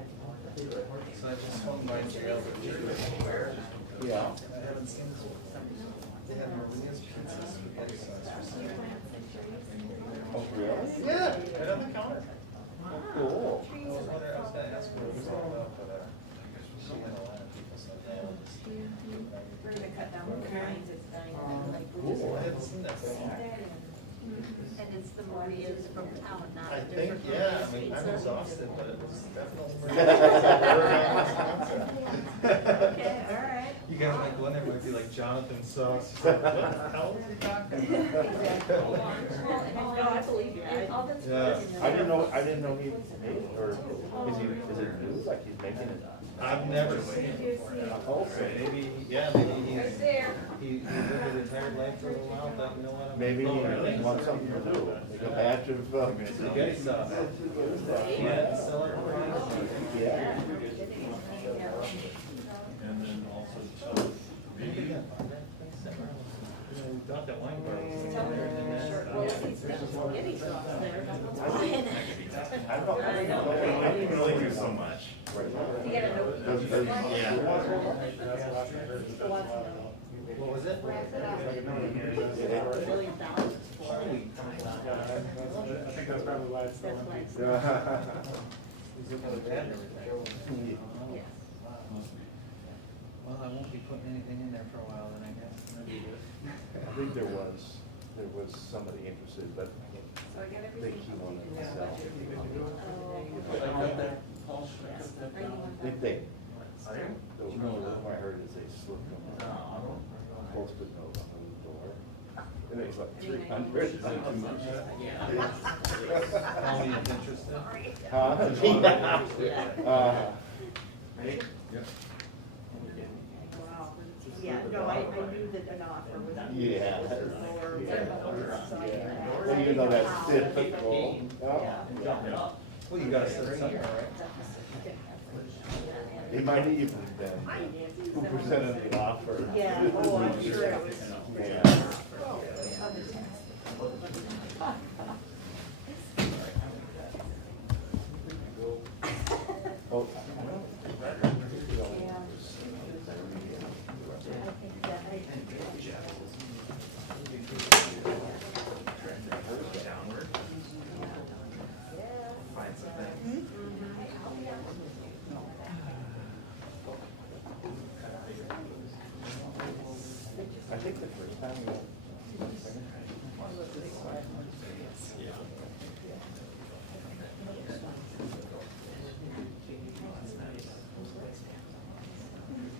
So I just swung by jail. Yeah. I haven't seen this one. They had Maria's pizza spaghetti sauce for sale. Oh, really? Yeah, right on the counter. Oh, cool. I was gonna ask her what it was all about, but she had a lot of people said no. We're gonna cut down the lines, it's dying. Cool, I haven't seen that before. And it's the Maria's from town, not I a think, different. yeah, I mean, I'm exhausted, but it was definitely. Okay, all right. You guys might go in there, might be like Jonathan Sauce. What the hell is he talking about? No, I believe you. Yeah. I didn't know he made, or is it new, like he's making it? I've never seen it before. Oh, Maybe, yeah, maybe he lived a retired life for a little while, but you know what? Maybe he wants something to do, like a batch of, Spaghetti sauce. Yeah, sell it for me. yeah. And then also, maybe, We got that wine bar. I didn't really do so much. Yeah. What was it? I think that's probably why it's so empty. He's looking at that and everything. Well, I won't be putting anything in there for a while then, I guess. I think there was somebody interested, but I think he wanted to sell. Did they? The rumor I heard is they slipped them a post-it note on the door. And it was like 300. How many is interested? Yeah, no, I knew that an offer was. Yeah. So Well, even though that's difficult. Well, you gotta set something, right? It might even been who presented the offer. Yeah, oh, I'm sure it was. Yeah. Oh, downward. Find some things. I think the first time we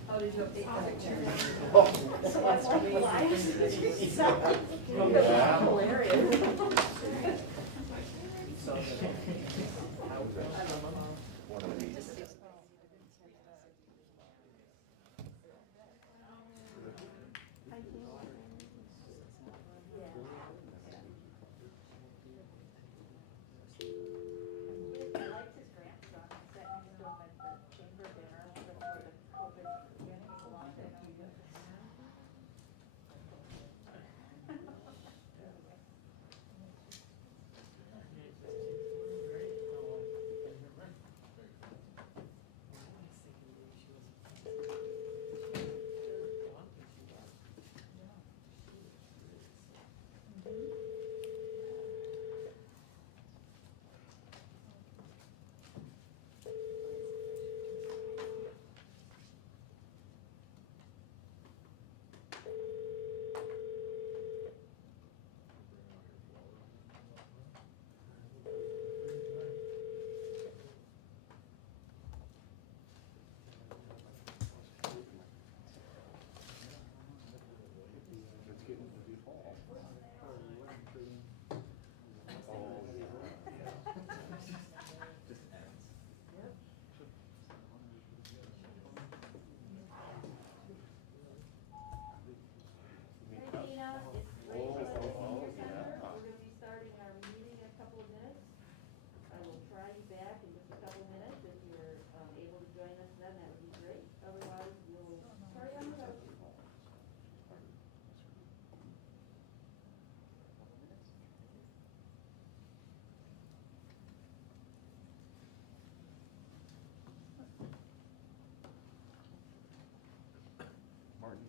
How did you update the picture? Oh. So that's really live. Yeah. Hilarious. One of these.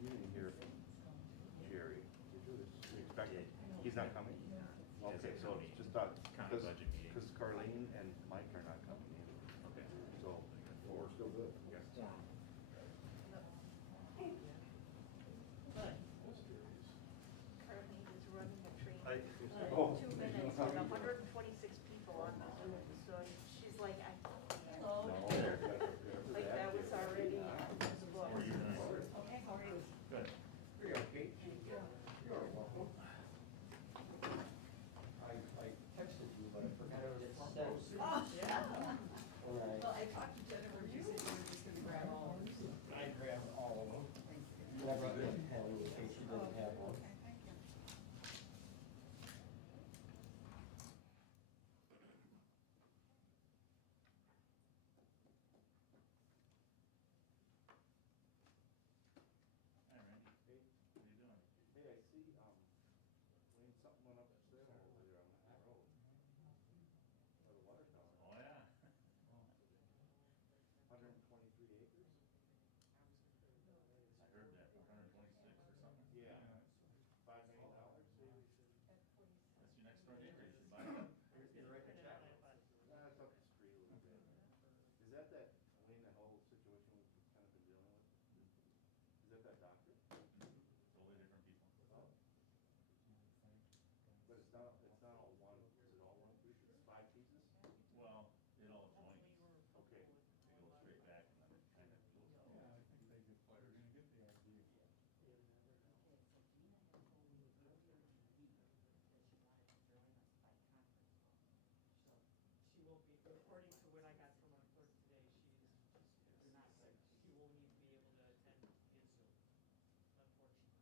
You didn't hear from Jerry, did you? We expected, he's not coming? Okay, so it's just not, County budget meeting. because Carlene and Mike are not coming in. Okay. So, we're still good. Currently is running the train. Oh. 2 minutes with 126 people on the Zoom, so she's like, No, like that was already How are you doing? Okay, how are you? Good. You're okay. You're welcome. I texted you, but I forgot it was sent. Yeah. All right. Well, I talked to Jennifer, she said you were just gonna grab all of them. I grabbed all of them. I brought you a pen in case you didn't have one. Okay, thank you. Hi, Randy. Hey, What are you doing? hey, I see, Wayne, something went up there over there on that road. Where the water tower, Oh, yeah. 123 acres? I heard that, 126 or something. Yeah. $5 million, maybe we should. That's your next door neighbor, you should buy it. You're right to check. It's up the street a little bit. Is that, Wayne, that whole situation we've kind of been dealing with? Is that doctor? Totally different people. Oh. But it's not all one, is it all one piece? It's 5 pieces? Well, it all joins. Okay. They go straight back and then it kind of goes out. Yeah, I think they get, they're gonna get the idea. She won't be, according to what I got from our clerk today, they're not, she won't even be able to attend in Zoom, unfortunately.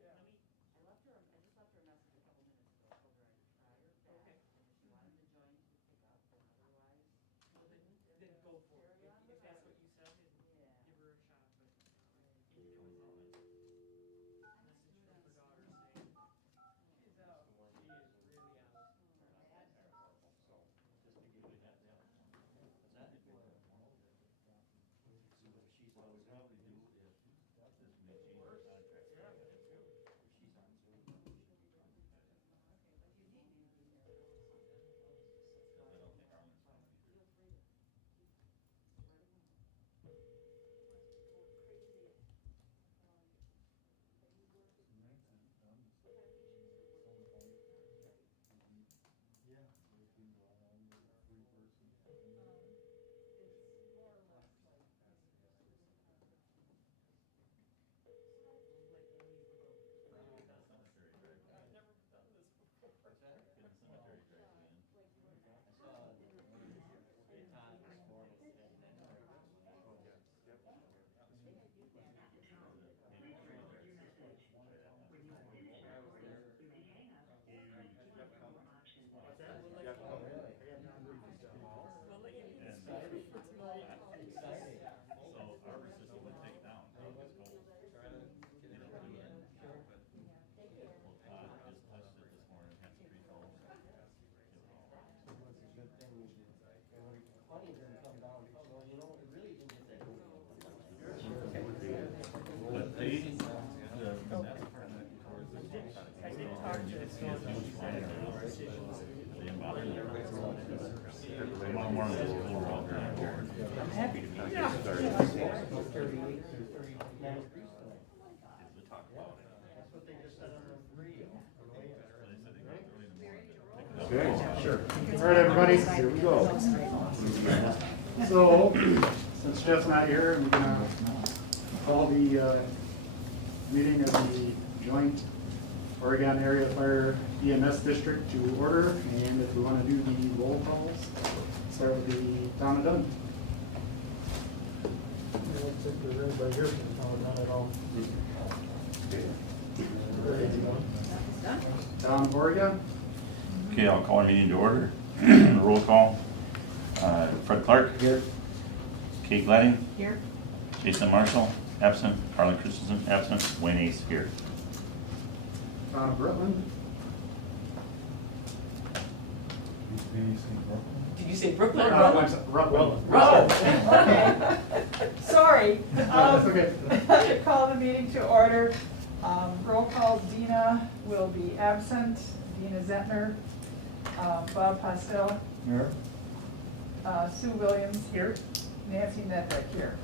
Yeah, oh, well, yeah. I just left her a message a couple minutes ago, told her I'd try her back, Okay. and if she wanted to join, she could pick up, and otherwise. Well, then go for it, if that's what you said, then Yeah. give her a shot, but can you join on it? Message from her daughter saying, She's out. she is really out. So, Just to give you that, what's that? So what she's always probably do is may change her contract. If she's on Zoom, she should be fine. Okay, but you need me to be there. I don't think Arlen's coming either. Feel free to keep letting me know. Must be going crazy. Have you worked with Yeah, we can go on, three-person. It's more or less like. Let Amy go. Get the cemetery driveway I've in. never done this before. What's that? Get the cemetery driveway in. I saw Todd this morning heading in there. oh, yeah, yep. Maybe three of theirs. What's that? Jeff coming? We'll let you And Exciting. for tonight. Exciting. so our system would take it down, they just go, you know, do it. Well, Todd just touched it this morning, had some tree calls. It was a good thing we did. And when Connie didn't come down, well, you know, it really didn't get that good. But they, that's part of it. I did talk to You can see his huge line around. They didn't bother them. Tomorrow morning, there's a little route around board. I'm happy to be here. Yeah. 38 to 39 degrees tonight. We talked about it. That's what they just said on the radio. On the way in. So they said they go early in the morning. Okay, sure. All right, everybody, here we go. So, since Jeff's not here, I'm gonna call the meeting of the joint Oregon Area Fire EMS District to order, and if we want to do the roll calls, start with the town of Dunn. I don't think there's anybody here from the town of Dunn at all. Town of Oregon? Okay, I'll call our meeting to order. Roll call. Fred Clark. Here. Kate Glading. Here. Jason Marshall, absent. Carla Christensen, absent. Wayne Ace here. Town of Rutland? Did you say Brooklyn? I'm sorry, Rutland. Oh, Okay, sorry. That's okay. Call the meeting to order. Roll call, Dina will be absent, Dina Zentner, Bob Postel, Here. Sue Williams here, Nancy Nedrick here.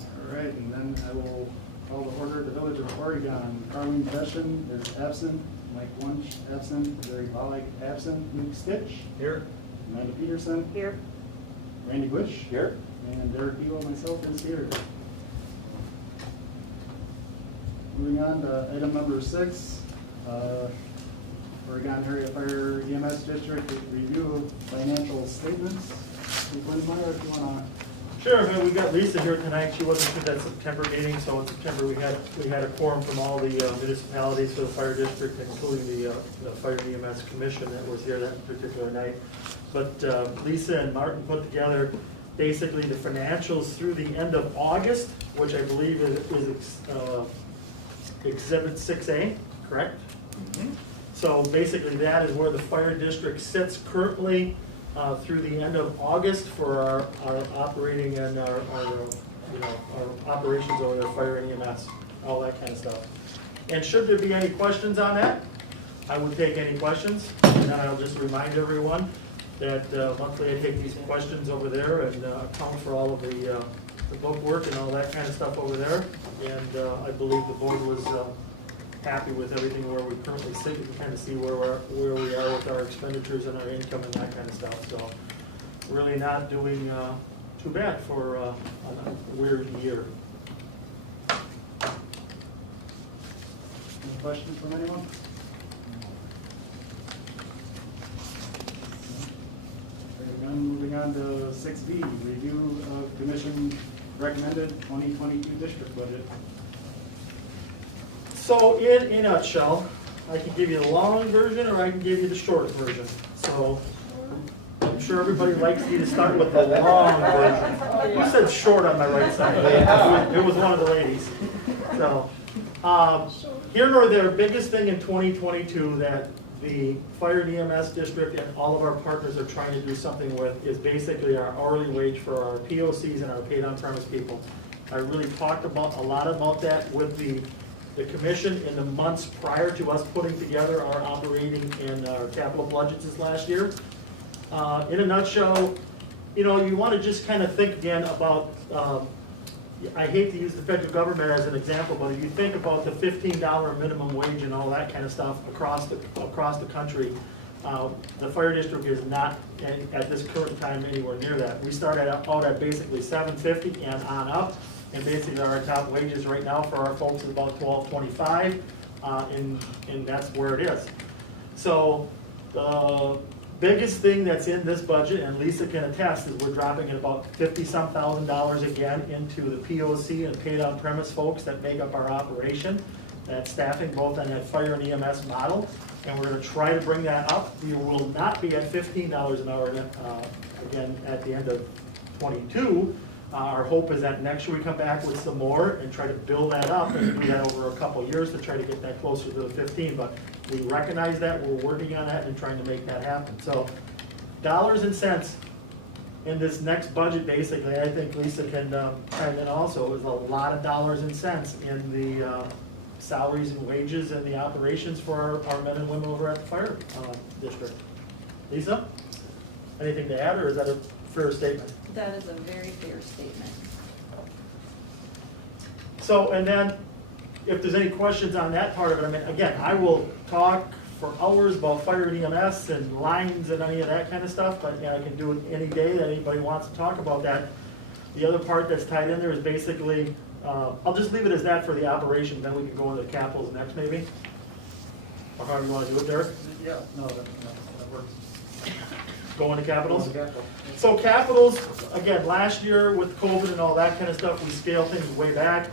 All right, and then I will call to order the Village of Oregon. Carleen Feshin is absent, Mike Wunsch absent, Jerry Pollack absent, Luke Stitch, Here. Amanda Peterson, Here. Randy Bush, Here. and Derek Beal, myself, is here. Moving on to item number 6, Oregon Area Fire EMS District review of financial statements. Lindmeyer, if you want to. Sure, well, we got Lisa here tonight. She wasn't at that September meeting, so in September we had a quorum from all the municipalities for the fire district, including the Fire EMS Commission that was here that particular night. But Lisa and Martin put together basically the financials through the end of August, which I believe is Exhibit 6A, correct? Mm-hmm. So basically that is where the fire district sits currently through the end of August for our operating and our operations over there, fire and EMS, all that kind of stuff. And should there be any questions on that, I would take any questions. And then I'll just remind everyone that monthly I take these questions over there and account for all of the book work and all that kind of stuff over there. And I believe the board was happy with everything where we currently sit. You can kind of see where we are with our expenditures and our income and that kind of stuff. So really not doing too bad for a weird year. Any questions from anyone? Very good. Moving on to 6B, review of commission recommended 2022 district budget. So in a nutshell, I can give you the long version or I can give you the short version. So I'm sure everybody likes you to start with the long version. You said short on my right side. It was one of the ladies. So here nor there, biggest thing in 2022 that the fire and EMS district and all of our partners are trying to do something with is basically our hourly wage for our POCs and our paid on premise people. I really talked a lot about that with the commission in the months prior to us putting together our operating and our capital budgets this last year. In a nutshell, you want to just kind of think again about, I hate to use the federal government as an example, but if you think about the $15 minimum wage and all that kind of stuff across the country, the fire district is not at this current time anywhere near that. We started out at basically $7.50 and on up. And basically our top wages right now for our folks is about $12.25, and that's where it is. So the biggest thing that's in this budget, and Lisa can attest, is we're dropping at about $50-some thousand again into the POC and paid on premise folks that make up our operation. That's staffing both on that fire and EMS model, and we're going to try to bring that up. We will not be at $15 an hour again at the end of 22. Our hope is that next year we come back with some more and try to build that up and do that over a couple of years to try to get that closer to the 15. But we recognize that, we're working on that and trying to make that happen. So dollars and cents in this next budget, basically, I think Lisa can chime in also, is a lot of dollars and cents in the salaries and wages and the operations for our men and women over at the fire district. Lisa, anything to add, or is that a fair statement? That is a very fair statement. So, and then, if there's any questions on that part of it, I mean, again, I will talk for hours about fire and EMS and lines and any of that kind of stuff, but I can do it any day that anybody wants to talk about that. The other part that's tied in there is basically, I'll just leave it as that for the operation, then we can go into the capitals next maybe. Or however you want to do it, Derek? Yeah, no, that works. Go into capitals? So capitals, again, last year with COVID and all that kind of stuff, we scaled things way back.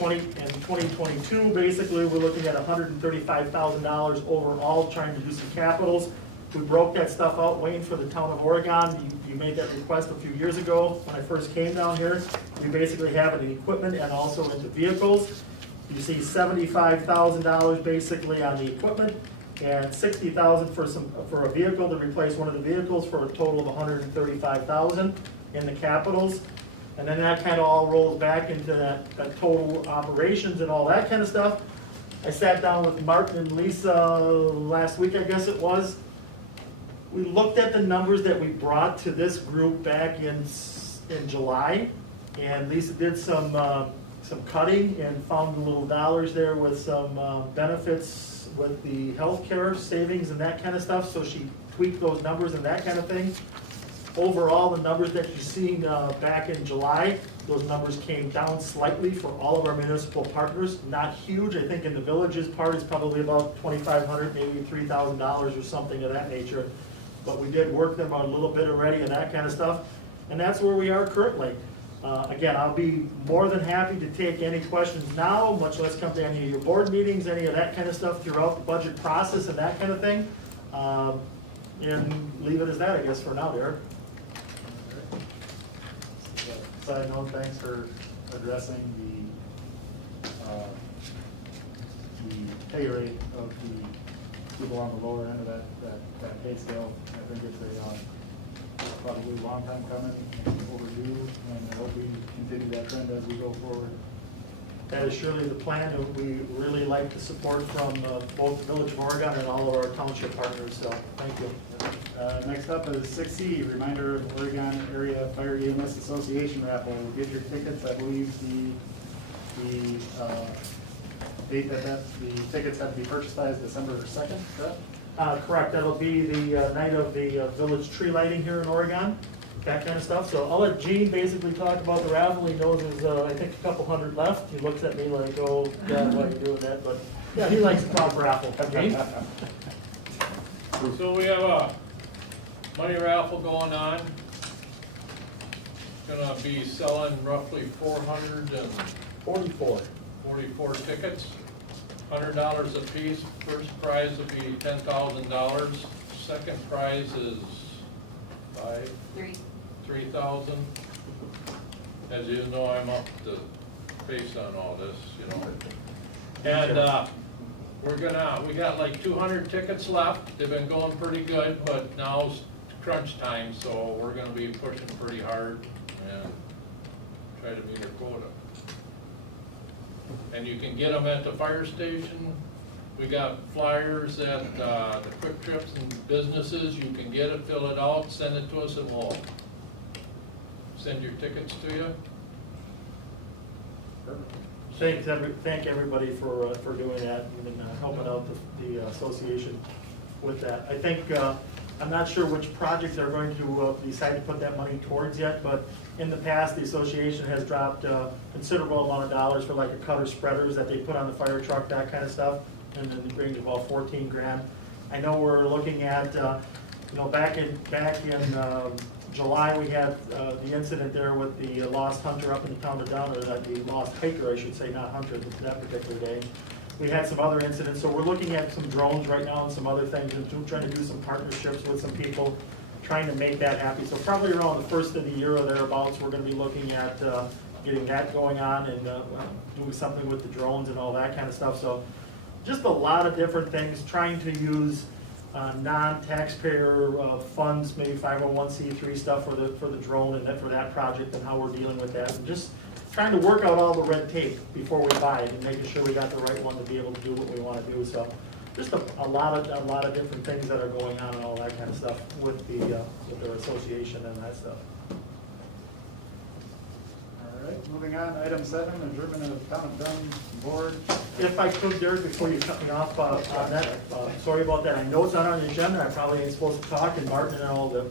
In 2022, basically, we're looking at $135,000 overall, trying to do some capitals. We broke that stuff out, waiting for the town of Oregon. You made that request a few years ago when I first came down here. We basically have it in equipment and also into vehicles. You see $75,000 basically on the equipment, and 60,000 for a vehicle to replace one of the vehicles for a total of 135,000 in the capitals. And then that kind of all rolls back into that total operations and all that kind of stuff. I sat down with Martin and Lisa last week, I guess it was. We looked at the numbers that we brought to this group back in July, and Lisa did some cutting and found the little dollars there with some benefits with the healthcare savings and that kind of stuff. So she tweaked those numbers and that kind of thing. Overall, the numbers that you've seen back in July, those numbers came down slightly for all of our municipal partners. Not huge. I think in the villages part is probably about $2,500, maybe $3,000 or something of that nature. But we did work them out a little bit already and that kind of stuff. And that's where we are currently. Again, I'll be more than happy to take any questions now, much less come to any of your board meetings, any of that kind of stuff throughout the budget process and that kind of thing. And leave it as that, I guess, for now, Derek. Side note, thanks for addressing the pay rate of the people on the lower end of that pay scale. I think it's probably a long time coming and overdue, and I hope we continue that trend as we go forward. That is surely the plan, and we really like the support from both the Village of Oregon and all of our township partners, so thank you. Next up is 6C, reminder of Oregon Area Fire EMS Association Raffle. Get your tickets. I believe the date that the tickets have to be purchased by is December 2nd, correct? Correct, that'll be the night of the village tree lighting here in Oregon, that kind of stuff. So I'll let Gene basically talk about the raffle. He knows there's, I think, a couple hundred left. He looks at me like, oh, God, why are you doing that? But yeah, he likes to talk raffle. Gene? So we have a money raffle going on. Gonna be selling roughly 444 tickets, $100 a piece. First prize will be $10,000. Second prize is $3,000. As you know, I'm up to face on all this, you know. And we got like 200 tickets left. They've been going pretty good, but now's crunch time, so we're gonna be pushing pretty hard and try to meet our quota. And you can get them at the fire station. We got flyers at the Quick Trips and businesses. You can get it, fill it out, send it to us, and we'll send your tickets to you. Thank everybody for doing that and helping out the association with that. I think, I'm not sure which projects they're going to decide to put that money towards yet, but in the past, the association has dropped a considerable amount of dollars for like a cutter spreaders that they put on the fire truck, that kind of stuff, and then the range of about 14 grand. I know we're looking at, back in July, we had the incident there with the lost hunter up in the town of Down, or the lost hiker, I should say, not hunter, that particular day. We had some other incidents, so we're looking at some drones right now and some other things, and trying to do some partnerships with some people, trying to make that happen. So probably around the first of the year or thereabouts, we're going to be looking at getting that going on and doing something with the drones and all that kind of stuff. So just a lot of different things, trying to use non-taxpayer funds, maybe 501c3 stuff for the drone and for that project and how we're dealing with that, and just trying to work out all the red tape before we buy it and making sure we got the right one to be able to do what we want to do. So just a lot of different things that are going on and all that kind of stuff with their association and that stuff. All right, moving on, item 7, adjournment of town of Dunn board. If I could, Derek, before you cut me off on that, sorry about that. I know it's not on the agenda. I probably ain't supposed to talk, and Martin and all the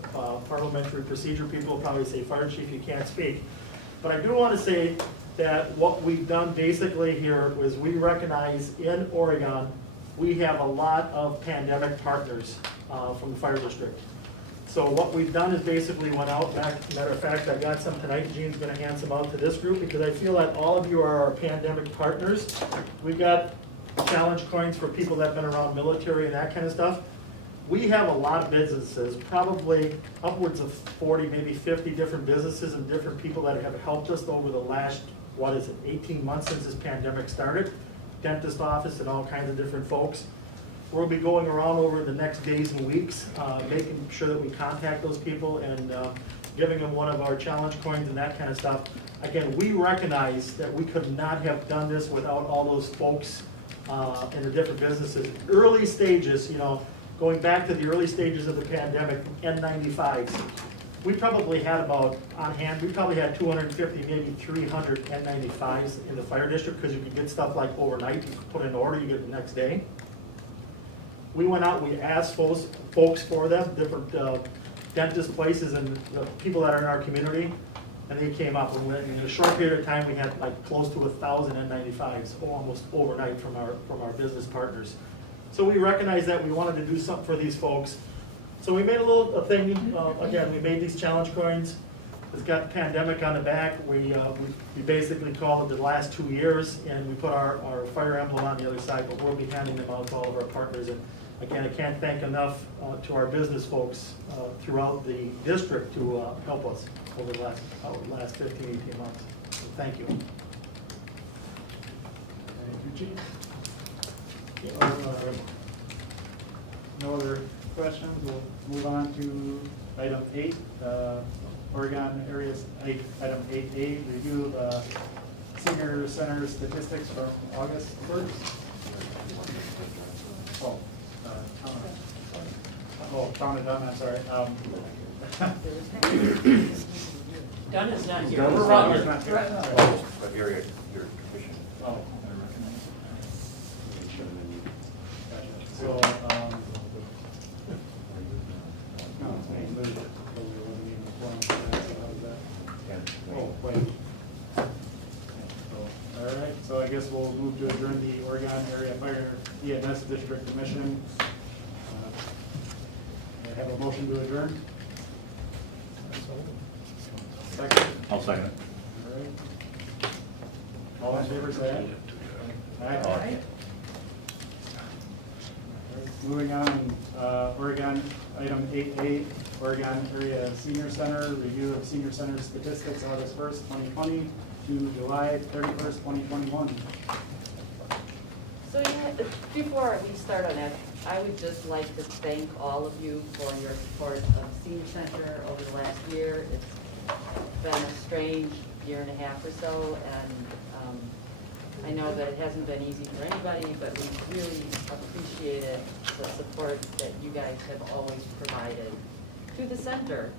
parliamentary procedure people will probably say, Fire Chief, you can't speak. But I do want to say that what we've done basically here was we recognize in Oregon, we have a lot of pandemic partners from the fire district. So what we've done is basically went out back, matter of fact, I got some tonight, Gene's going to hand some out to this group because I feel that all of you are our pandemic partners. We've got challenge coins for people that have been around military and that kind of stuff. We have a lot of businesses, probably upwards of 40, maybe 50 different businesses and different people that have helped us over the last, 18 months since this pandemic started. Dentist office and all kinds of different folks. We'll be going around over the next days and weeks, making sure that we contact those people and giving them one of our challenge coins and that kind of stuff. Again, we recognize that we could not have done this without all those folks in the different businesses. Early stages, you know, going back to the early stages of the pandemic, N95s. We probably had about, on hand, we probably had 250, maybe 300 N95s in the fire district, because you could get stuff like overnight, you could put in an order, you get it the next day. We went out, we asked folks for them, different dentist places and the people that are in our community, and they came up. And in a short period of time, we had like close to 1,000 N95s, almost overnight from our business partners. So we recognized that we wanted to do something for these folks. So we made a thing, again, we made these challenge coins. It's got pandemic on the back. We basically called it the last 2 years, and we put our fire emblem on the other side, but we'll be handing them out to all of our partners. And again, I can't thank enough to our business folks throughout the district to help us over the last 15, 18 months. So thank you. Thank you, Chief. No other questions? We'll move on to item 8, Oregon areas, item 8A, review the senior center statistics from August 1st. Town of Dunn, I'm sorry. Dunn is not here. We're Rutland. Not here. Sorry. But your commission. Oh. So, no, I moved it. So we wasn't even informed of that, so how's that? Oh, wait. So, all right, so I guess we'll move to adjourn the Oregon Area Fire EMS District Commission. I have a motion to adjourn. Second. I'll second it. All right. All in favor, say aye. Aye. Moving on, Oregon, item 8A, Oregon Area Senior Center, review of senior center statistics, August 1st, 2020 to July 31st, 2021. So before we start on that, I would just like to thank all of you for your support of Senior Center over the last year. It's been a strange year and a half or so, and I know that it hasn't been easy for anybody, but we really appreciated the support that you guys have always provided to the center.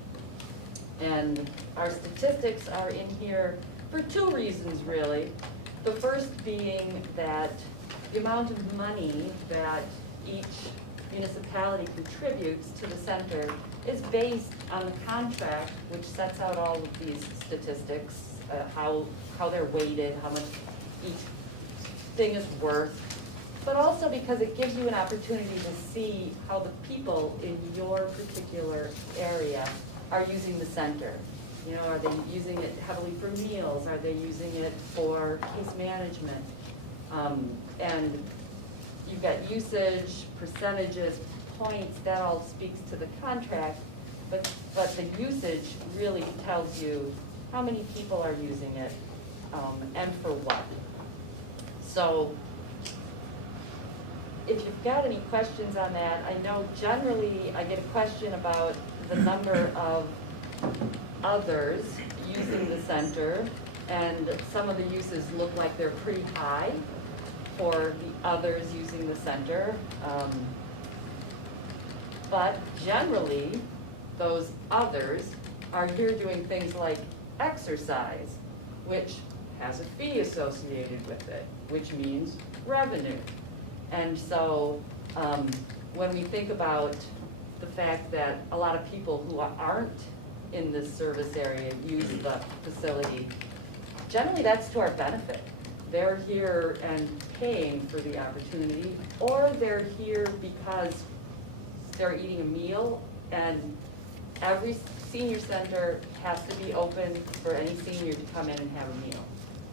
And our statistics are in here for 2 reasons, really. The first being that the amount of money that each municipality contributes to the center is based on the contract, which sets out all of these statistics, how they're weighted, how much each thing is worth, but also because it gives you an opportunity to see how the people in your particular area are using the center. You know, are they using it heavily for meals? Are they using it for case management? And you've got usage, percentages, points, that all speaks to the contract, but the usage really tells you how many people are using it, and for what. So if you've got any questions on that, I know generally I get a question about the number of others using the center, and some of the uses look like they're pretty high for the others using the center. But generally, those others are here doing things like exercise, which has a fee associated with it, which means revenue. And so when we think about the fact that a lot of people who aren't in this service area use the facility, generally that's to our benefit. They're here and paying for the opportunity, or they're here because they're eating a meal, and every senior center has to be open for any senior to come in and have a meal.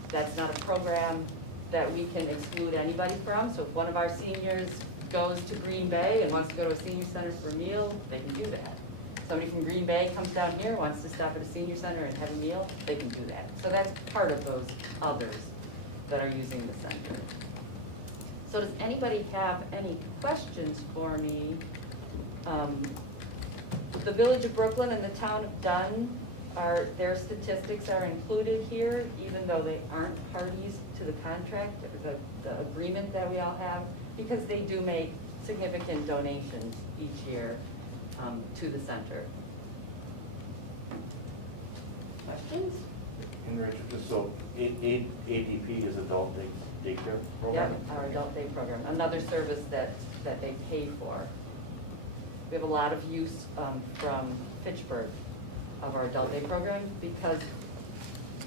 That's not a program that we can exclude anybody from, so if one of our seniors goes to Green Bay and wants to go to a senior center for a meal, they can do that. Somebody from Green Bay comes down here, wants to stop at a senior center and have a meal, they can do that. So that's part of those others that are using the center. So does anybody have any questions for me? The Village of Brooklyn and the Town of Dunn their statistics are included here, even though they aren't parties to the contract, the agreement that we all have, because they do make significant donations each year to the center. Questions? And Richard, just so, ADP is adult daycare program? Yep, our adult day program, another service that they pay for. We have a lot of use from Fitchburg of our adult day program because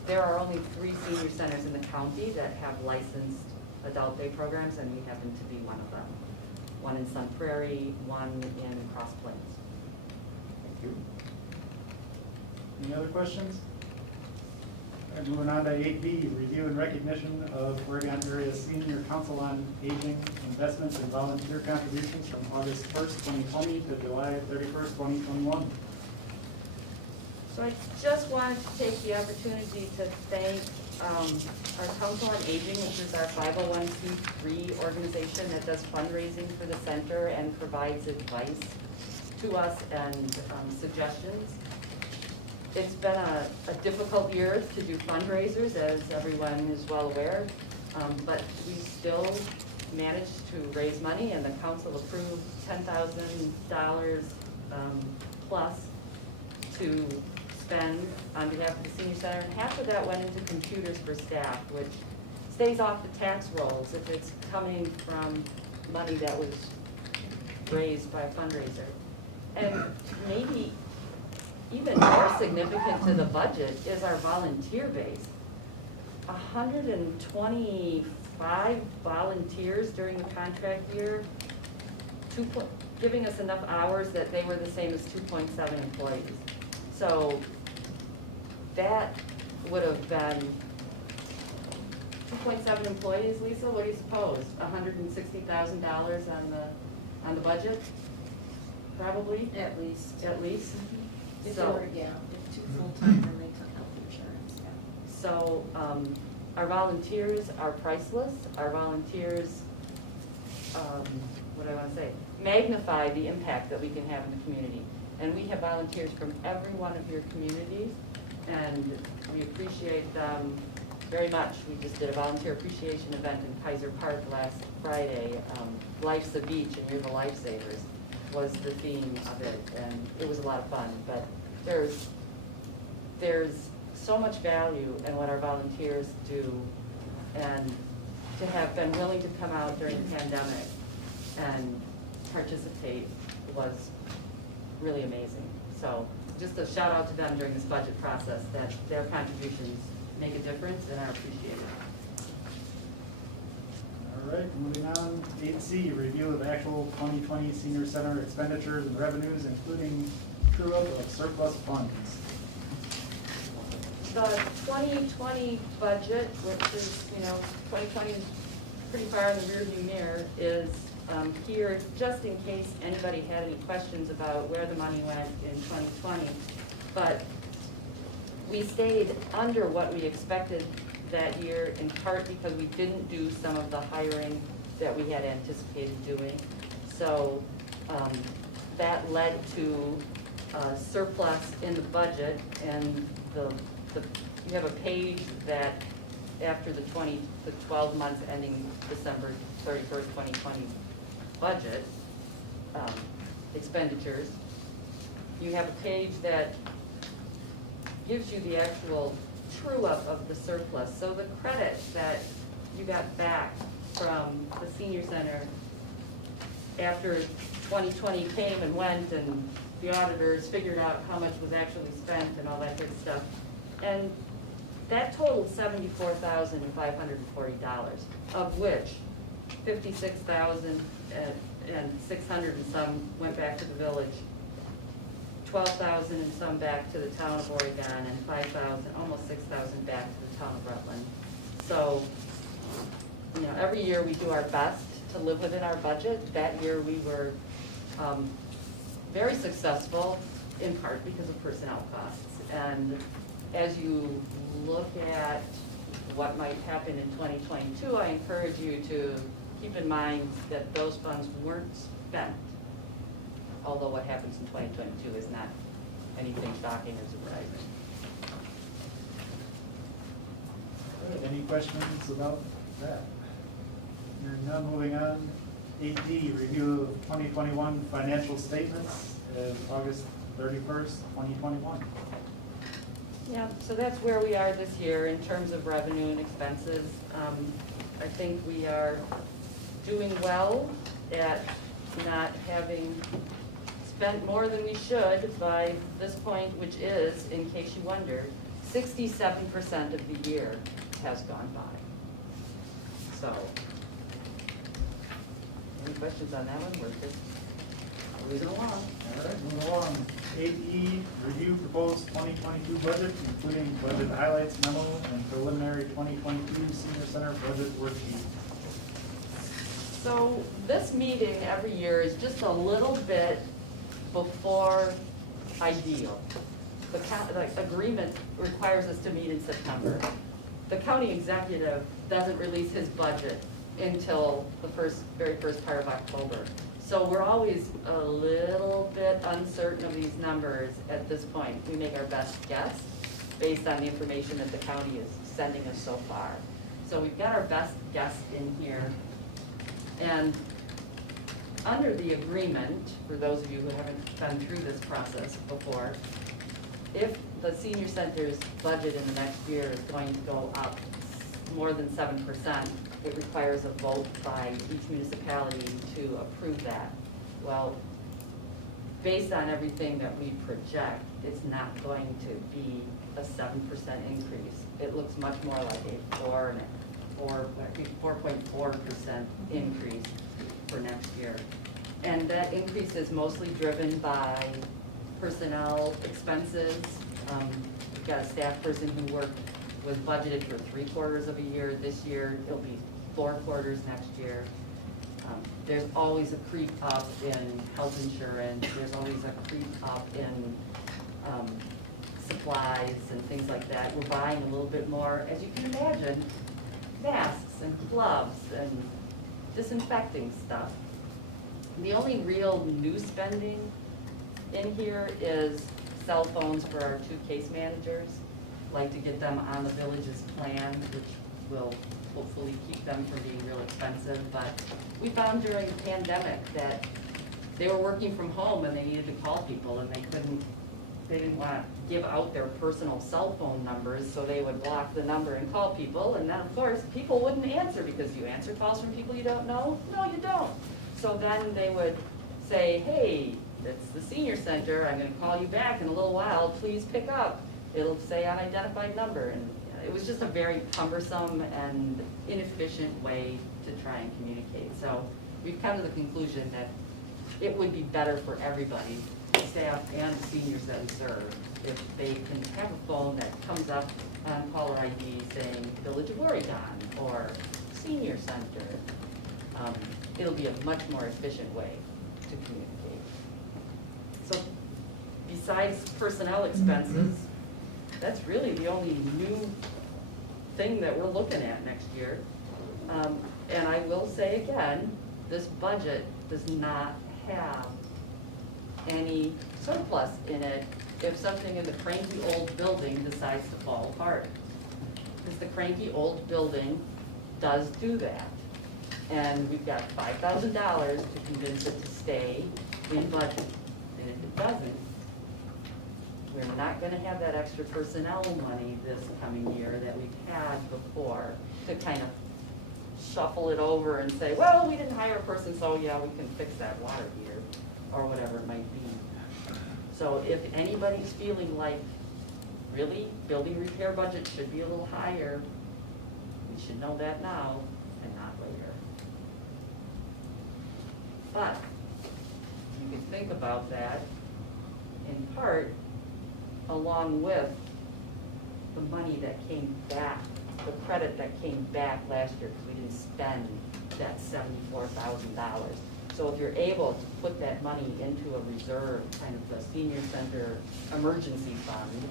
there are only 3 senior centers in the county that have licensed adult day programs, and we happen to be one of them. One in Sun Prairie, one in Cross Plains. Thank you. Any other questions? All right, moving on to 8B, review and recognition of Oregon Area Senior Council on Aging investments and volunteer contributions from August 1st, 2020 to July 31st, 2021. So I just wanted to take the opportunity to thank our Council on Aging, which is our 501c3 organization that does fundraising for the center and provides advice to us and suggestions. It's been a difficult year to do fundraisers, as everyone is well aware, but we still managed to raise money, and the council approved $10,000 plus to spend on behalf of the senior center, and half of that went into computers for staff, which stays off the tax rolls if it's coming from money that was raised by a fundraiser. And maybe even more significant to the budget is our volunteer base. 125 volunteers during the contract year, giving us enough hours that they were the same as 2.7 employees. So that would have been 2.7 employees, Lisa, what do you suppose? $160,000 on the budget? Probably? At least. At least? If So- they were, yeah, if 2 full-time, then they took health insurance, yeah. So our volunteers are priceless. Our volunteers, what do I want to say, magnify the impact that we can have in the community. And we have volunteers from every one of your communities, and we appreciate them very much. We just did a volunteer appreciation event in Kaiser Park last Friday. Life's a Beach and You're the Lifesavers was the theme of it, and it was a lot of fun. But there's so much value in what our volunteers do, and to have been willing to come out during the pandemic and participate was really amazing. So just a shout out to them during this budget process, that their contributions make a difference and are appreciated. All right, moving on, 8C, review of actual 2020 senior center expenditures and revenues, including true-up of surplus funds. The 2020 budget, which is, 2020 is pretty far in the rearview mirror, is here just in case anybody had any questions about where the money went in 2020. But we stayed under what we expected that year, in part because we didn't do some of the hiring that we had anticipated doing. So that led to surplus in the budget, and you have a page that after the 12 months ending December 31st, 2020 budget expenditures, you have a page that gives you the actual true-up of the surplus. So the credit that you got back from the senior center after 2020 came and went, and the auditors figured out how much was actually spent and all that good stuff. And that totaled $74,540, of which $56,600 and some went back to the village, 12,000 and some back to the town of Oregon, and 5,000, almost 6,000 back to the town of Rutland. So, every year we do our best to live within our budget. That year we were very successful, in part because of personnel costs. And as you look at what might happen in 2022, I encourage you to keep in mind that those funds weren't spent. Although what happens in 2022 is not anything shocking or surprising. All right, any questions about that? Hearing none, moving on. 8D, review of 2021 financial statements as August 31st, 2021. Yeah, so that's where we are this year in terms of revenue and expenses. I think we are doing well at not having spent more than we should by this point, which is, in case you wonder, 67% of the year has gone by. So, any questions on that one? We're just moving along. All right, moving along. 8E, review proposed 2022 budget, including budget highlights memo and preliminary 2022 senior center budget worksheet. So this meeting every year is just a little bit before ideal. The agreement requires us to meet in September. The county executive doesn't release his budget until the very first part of October. So we're always a little bit uncertain of these numbers at this point. We make our best guess based on the information that the county is sending us so far. So we've got our best guess in here. And under the agreement, for those of you who haven't been through this process before, if the senior center's budget in the next year is going to go up more than 7%, it requires a vote by each municipality to approve that. Well, based on everything that we project, it's not going to be a 7% increase. It looks much more like a 4.4% increase for next year. And that increase is mostly driven by personnel expenses. We've got a staff person who was budgeted for 3/4 of a year this year. It'll be 4 quarters next year. There's always a creep up in health insurance. There's always a creep up in supplies and things like that. We're buying a little bit more, as you can imagine, masks and gloves and disinfecting stuff. The only real new spending in here is cell phones for our 2 case managers. Like to get them on the village's plan, which will hopefully keep them from being real expensive. But we found during the pandemic that they were working from home and they needed to call people and they didn't want to give out their personal cell phone numbers, so they would block the number and call people. And then of course, people wouldn't answer because you answer calls from people you don't know? No, you don't. So then they would say, hey, it's the senior center, I'm gonna call you back in a little while, please pick up. It'll say unidentified number. And it was just a very cumbersome and inefficient way to try and communicate. So we've come to the conclusion that it would be better for everybody, staff and the seniors that we serve, if they can have a phone that comes up on caller ID saying Village of Oregon or Senior Center. It'll be a much more efficient way to communicate. So besides personnel expenses, that's really the only new thing that we're looking at next year. And I will say again, this budget does not have any surplus in it if something in the cranky old building decides to fall apart. Because the cranky old building does do that. And we've got $5,000 to convince it to stay in budget. And if it doesn't, we're not gonna have that extra personnel money this coming year that we've had before to kind of shuffle it over and say, well, we didn't hire a person, so yeah, we can fix that water heater, or whatever it might be. So if anybody's feeling like, really, building repair budget should be a little higher, we should know that now and not later. But you can think about that in part along with the money that came back, the credit that came back last year because we didn't spend that $74,000. So if you're able to put that money into a reserve, kind of the senior center emergency fund,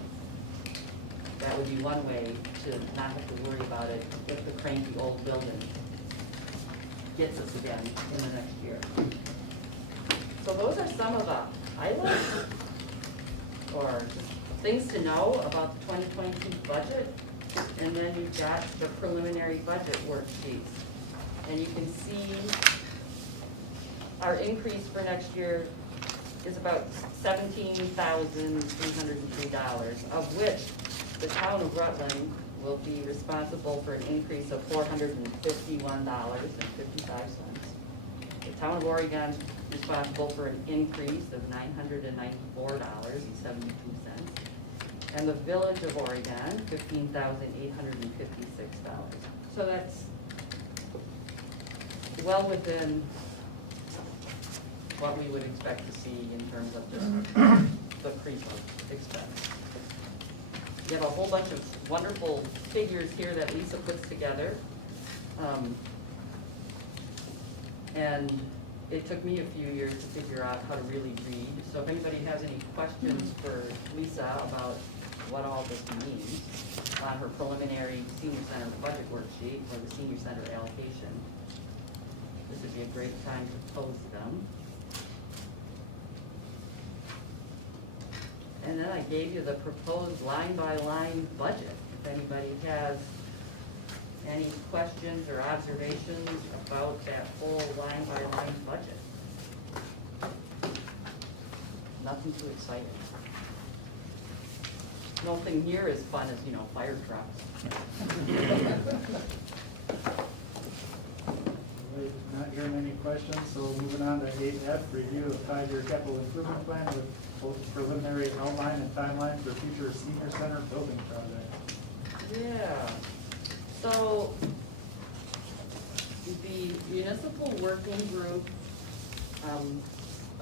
that would be one way to not have to worry about it with the cranky old building. gets us again in the next year. So those are some of the highlights or just things to know about the 2022 budget. And then you've got the preliminary budget worksheets. And you can see our increase for next year is about $17,303, of which the town of Rutland will be responsible for an increase of $451.55. The town of Oregon is responsible for an increase of $994.72. And the village of Oregon, $15,856. So that's well within what we would expect to see in terms of just the creep of expense. You have a whole bunch of wonderful figures here that Lisa puts together. And it took me a few years to figure out how to really read. So if anybody has any questions for Lisa about what all this means on her preliminary senior center budget worksheet or the senior center allocation, this would be a great time to pose them. And then I gave you the proposed line-by-line budget. If anybody has any questions or observations about that whole line-by-line budget. Nothing too exciting. The only thing here is fun as, fire trucks. Not hearing any questions, so moving on to 8F, review of 5-year capital improvement plan with both preliminary outline and timeline for future senior center building projects. Yeah, so the municipal working group,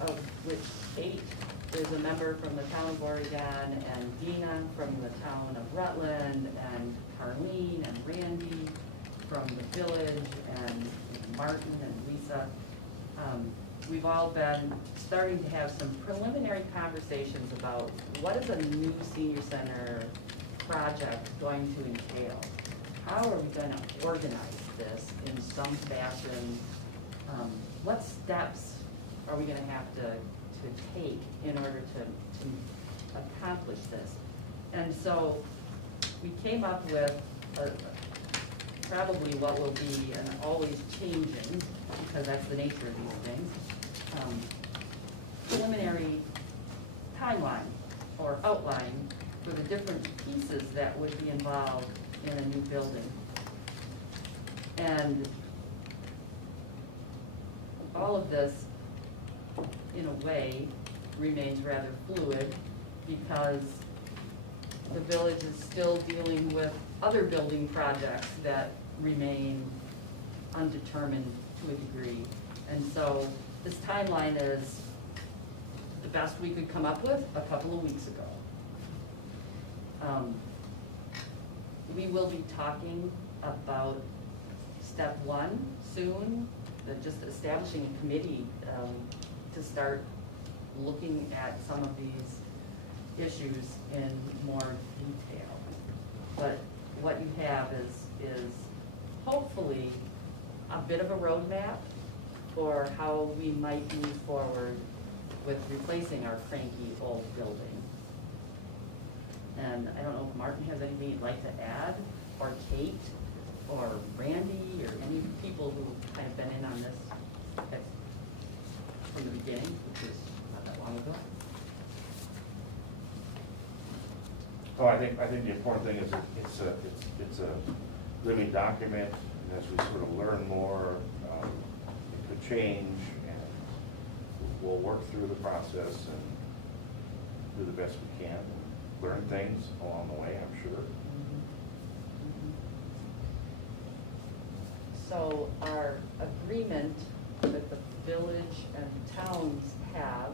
of which 8 is a member from the town of Oregon, and Dina from the town of Rutland, and Carlene and Randy from the village, and Martin and Lisa. We've all been starting to have some preliminary conversations about what is a new senior center project going to entail? How are we going to organize this in some fashion? What steps are we going to have to take in order to accomplish this? And so we came up with probably what will be an always changing, because that's the nature of these things, preliminary timeline or outline for the different pieces that would be involved in a new building. And all of this, in a way, remains rather fluid because the village is still dealing with other building projects that remain undetermined to a degree. And so this timeline is the best we could come up with a couple of weeks ago. We will be talking about step 1 soon, just establishing a committee to start looking at some of these issues in more detail. But what you have is hopefully a bit of a roadmap for how we might move forward with replacing our cranky old building. And I don't know if Martin has anything he'd like to add, or Kate, or Randy, or any people who've kind of been in on this from the beginning, which is not that long ago. Oh, I think the important thing is that it's a living document, and as we sort of learn more, it could change, and we'll work through the process and do the best we can, and learn things along the way, I'm sure. So our agreement that the village and towns have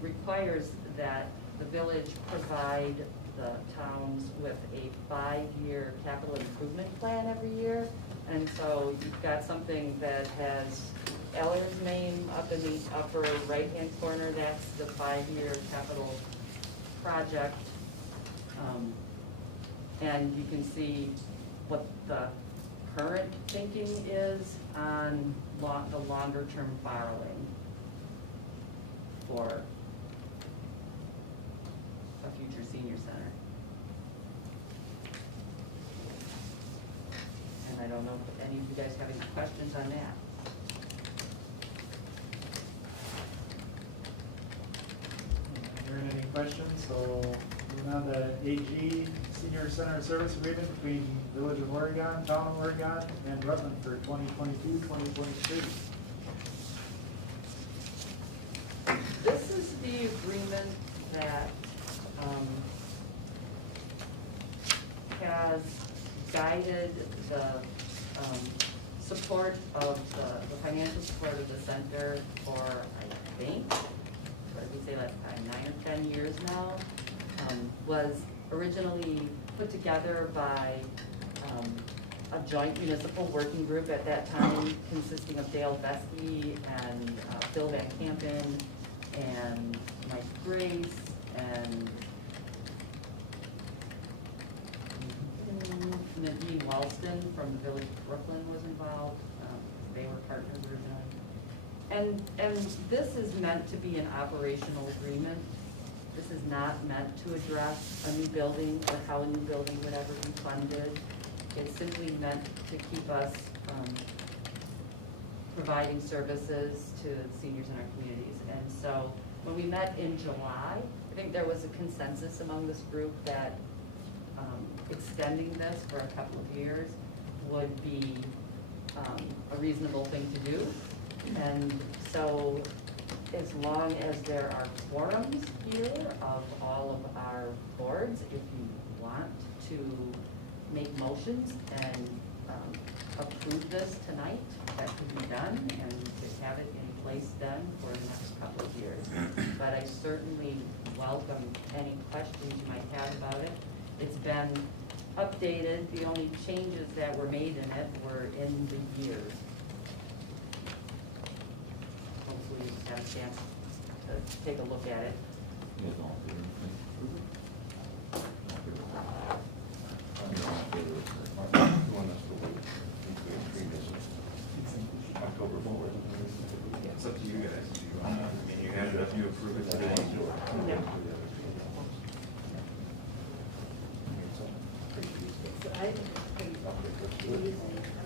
requires that the village provide the towns with a 5-year capital improvement plan every year. And so you've got something that has Eller's name up in the upper right-hand corner. That's the 5-year capital project. And you can see what the current thinking is on the longer-term borrowing for a future senior center. And I don't know if any of you guys have any questions on that. Hearing any questions, so moving on to AG Senior Center Service Agreement between Village of Oregon, Town of Oregon, and Rutland for 2022-2023. This is the agreement that has guided the support of the financial support of the center for, I think, what did we say, like 9 or 10 years now. Was originally put together by a joint municipal working group at that time consisting of Dale Vesky and Phil Van Campen and Mike Grace and Nadine Walston from the Village of Brooklyn was involved. They were partners originally. And this is meant to be an operational agreement. This is not meant to address a new building or how a new building would ever be funded. It's simply meant to keep us providing services to the seniors in our communities. And so when we met in July, I think there was a consensus among this group that extending this for a couple of years would be a reasonable thing to do. And so as long as there are quorums here of all of our boards, if you want to make motions and approve this tonight, that can be done, and to have it in place then for the next couple of years. But I certainly welcome any questions you might have about it. It's been updated. The only changes that were made in it were in the years. Hopefully you have a chance to take a look at it. October 4th. It's up to you guys. If you want, I mean, you have, if you approve it today. Yeah. I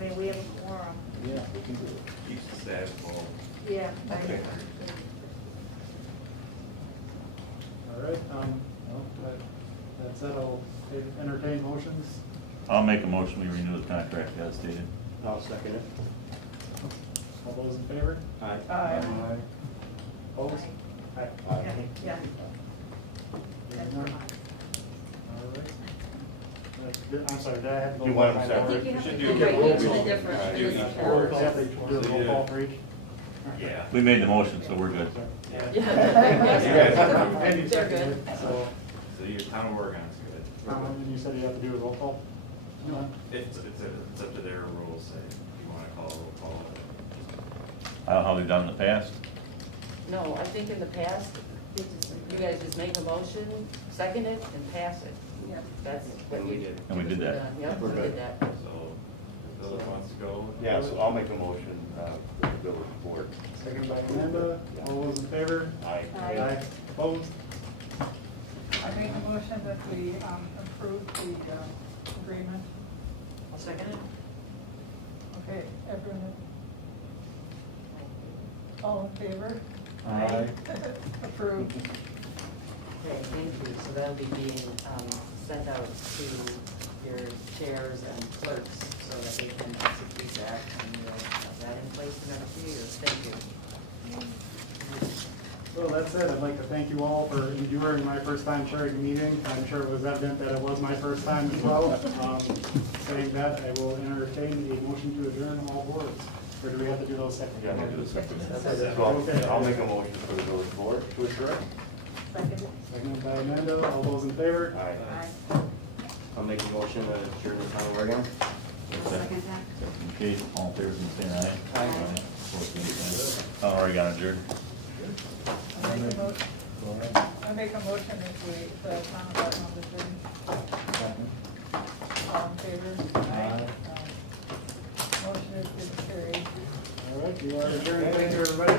mean, we have a quorum. Yeah, we can do it. Keeps the staff involved. Yeah. Okay. All right, that's it, I'll entertain motions. I'll make a motion, we renew the contract as stated. I'll second it. All those in favor? Aye. Aye. Opposed? Aye. Yeah. Hearing none. All right. I'm sorry, did I have to go? You want them by separate? I think you have should to do do it. each of the different. Right, do each Or board. do I have to do a roll call for each? Yeah. We made the motion, so we're good. Yeah. Andy They're seconded, good. so, So your town of Oregon's good. and you said you have to do a roll call? No. It's up to their rules, say, if you wanna call a roll call. How they've done in the past. No, I think in the past, you guys just make a motion, second it, and pass it. That's what And we you did. And we did that. Yep, we We're did good. that. So, if Philip wants to go. Yeah, so I'll make a motion, for the village board. Second by Amanda, all those in favor? Aye. Aye. Opposed? I make a motion that we approve the agreement. I'll second it. Okay, everyone, all in favor? Aye. Approved. Okay, thank you. So that'll be being sent out to your chairs and clerks so that they can execute that, and we'll have that in place in the next few years. Thank you. So that's it, I'd like to thank you all for enduring my first time chairing a meeting. I'm sure it was evident that it was my first time as well. Saying that, I will entertain a motion to adjourn all boards. Or do we have to do those separately? Yeah, we'll do the second. Okay. So I'll make a motion for the village board to adjourn. Second. Seconded by Amanda, all those in favor? Aye. I'll make a motion to adjourn the town of Oregon. Second that. Okay, all in favor, say aye. Aye. Already got adjourned. I make a motion if we, the town of Rutland adjourn. All in favor? Aye. You are adjourned. Thank you, everybody.